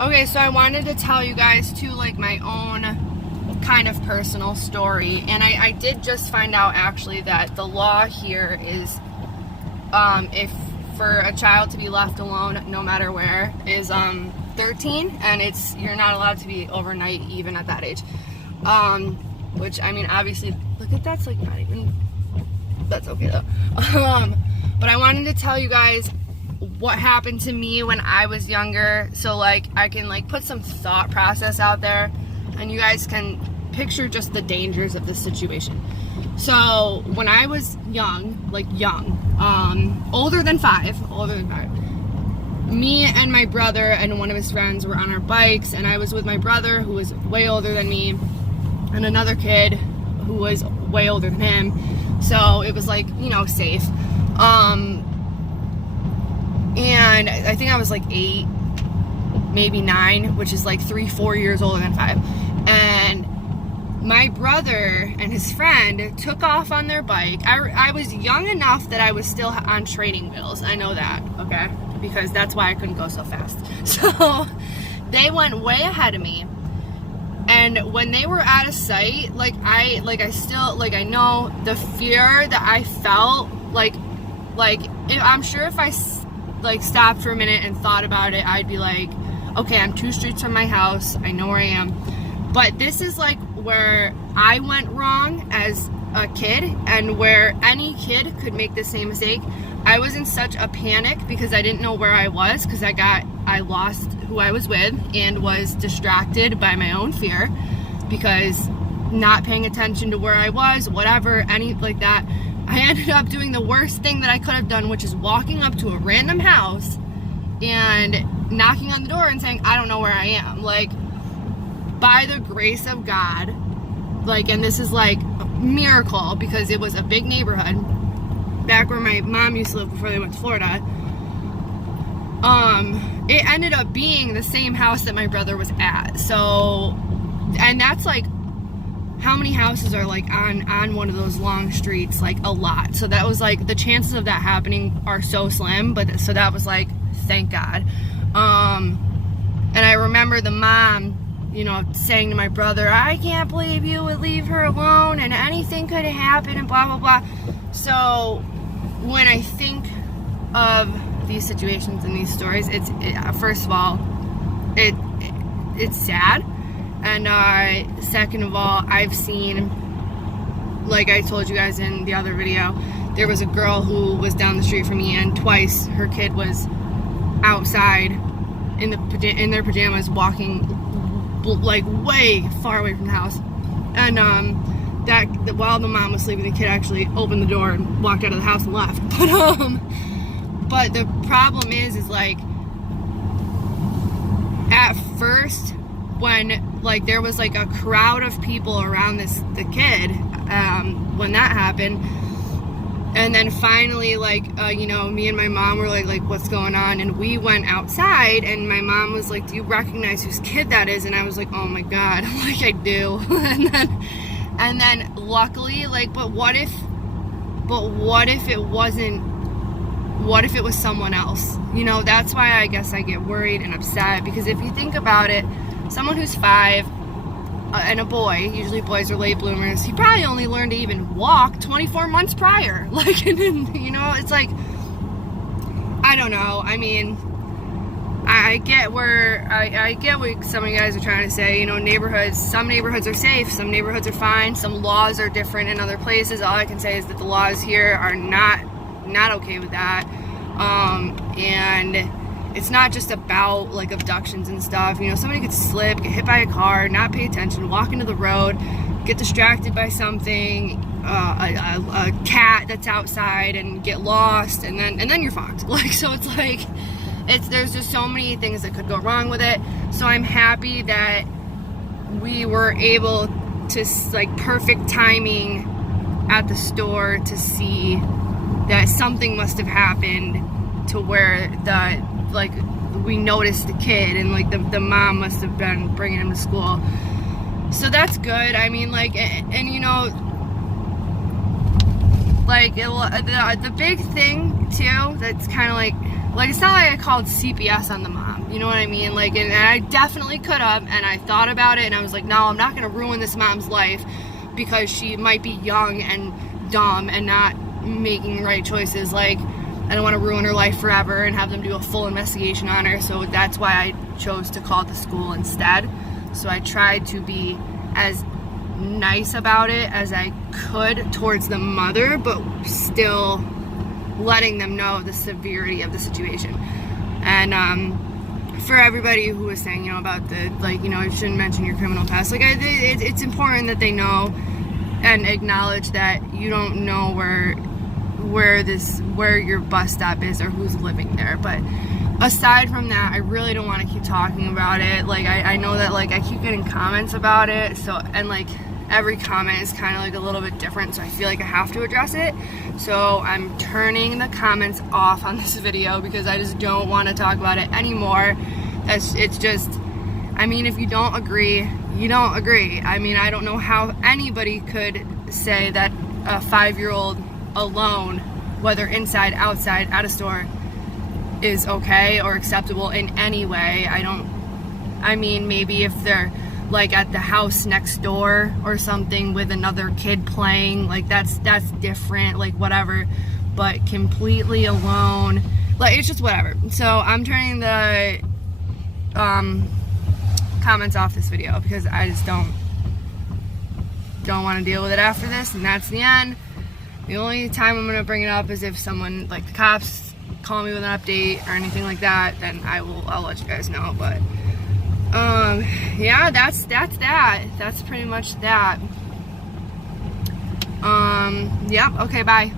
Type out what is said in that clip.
Okay, so I wanted to tell you guys too, like, my own kind of personal story. And I did just find out actually that the law here is, if for a child to be left alone, no matter where, is 13, and you're not allowed to be overnight even at that age. Which, I mean, obviously, look at that's like not even, that's okay though. But I wanted to tell you guys what happened to me when I was younger, so like I can like put some thought process out there and you guys can picture just the dangers of this situation. So when I was young, older than five, me and my brother and one of his friends were on our bikes, and I was with my brother, who was way older than me, and another kid who was way older than him. So it was like, you know, safe. And I think I was like 8, maybe 9, which is like 3-4 years older than 5. And my brother and his friend took off on their bike. I was young enough that I was still on training wheels. I know that, okay? Because that's why I couldn't go so fast. So they went way ahead of me. And when they were out of sight, I know the fear that I felt, I'm sure if I stopped for a minute and thought about it, I'd be like, okay, I'm 2 streets from my house, I know where I am. But this is like where I went wrong as a kid, and where any kid could make the same mistake. I was in such a panic because I didn't know where I was, because I lost who I was with and was distracted by my own fear, because not paying attention to where I was, whatever, any like that. I ended up doing the worst thing that I could have done, which is walking up to a random house and knocking on the door and saying, I don't know where I am. Like, by the grace of God, and this is like a miracle, because it was a big neighborhood back where my mom used to live before they went to Florida. It ended up being the same house that my brother was at. So, and that's like, how many houses are like on one of those long streets? Like a lot. So that was like, the chances of that happening are so slim, but so that was like, thank God. And I remember the mom, you know, saying to my brother, I can't believe you would leave her alone, and anything could have happened, and blah, blah, blah. So when I think of these situations and these stories, first of all, it's sad. And second of all, I've seen, like I told you guys in the other video, there was a girl who was down the street from me, and twice her kid was outside in their pajamas walking like way far away from the house. And while the mom was sleeping, the kid actually opened the door and walked out of the house and left. But the problem is like, at first, when like there was like a crowd of people around the kid, when that happened, and then finally you know, me and my mom were like what's going on, and we went outside, and my mom was like, do you recognize whose kid that is? And I was like, oh my God, like I do. and then luckily, but what if it wasn't, what if it was someone else? You know, that's why I guess I get worried and upset, because if you think about it, someone who's 5 and a boy, usually boys are late bloomers, he probably only learned to even walk 24 months prior. And then, you know, it's like, I don't know. I mean, I get what some of you guys are trying to say. You know, some neighborhoods are safe, some neighborhoods are fine, some laws are different in other places. All I can say is that the laws here are not okay with that. And it's not just about like abductions and stuff. You know, somebody could slip, get hit by a car, not pay attention, walk into the road, get distracted by something, a cat that's outside, and get lost, and then you're fucked. So it's like, there's just so many things that could go wrong with it. So I'm happy that we were able to, like, perfect timing at the store to see that something must have happened to where we noticed the kid, and the mom must have been bringing him to school. So that's good. I mean, and you know, the big thing too, that's kind of like it's not like I called CPS on the mom. You know what I mean? Like, and I definitely could have, and I thought about it, and I was like, no, I'm not gonna ruin this mom's life because she might be young and dumb and not making right choices. Like, I don't want to ruin her life forever and have them do a full investigation on her. So that's why I chose to call the school instead. So I tried to be as nice about it as I could towards the mother, but still letting them know the severity of the situation. And for everybody who was saying, you know, about the, like, you know, you shouldn't mention your criminal past, like, it's important that they know and acknowledge that you don't know where your bus stop is or who's living there. But aside from that, I really don't want to keep talking about it. Like, I know that, like, I keep getting comments about it, so, and like every comment is kind of like a little bit different, so I feel like I have to address it. So I'm turning the comments off on this video because I just don't want to talk about it anymore. It's just, I mean, if you don't agree, you don't agree. I mean, I don't know how anybody could say that a 5-year-old alone, whether inside, outside, at a store, is okay or acceptable in any way. I mean, maybe if they're like at the house next door or something with another kid playing, like that's different, like whatever, but completely alone, like, it's just whatever. So I'm turning the comments off this video because I just don't want to deal with it after this, and that's the end. The only time I'm going to bring it up is if someone, like the cops, call me with an update or anything like that, then I'll let you guys know. But yeah, that's that. That's pretty much that. Yeah, okay, bye.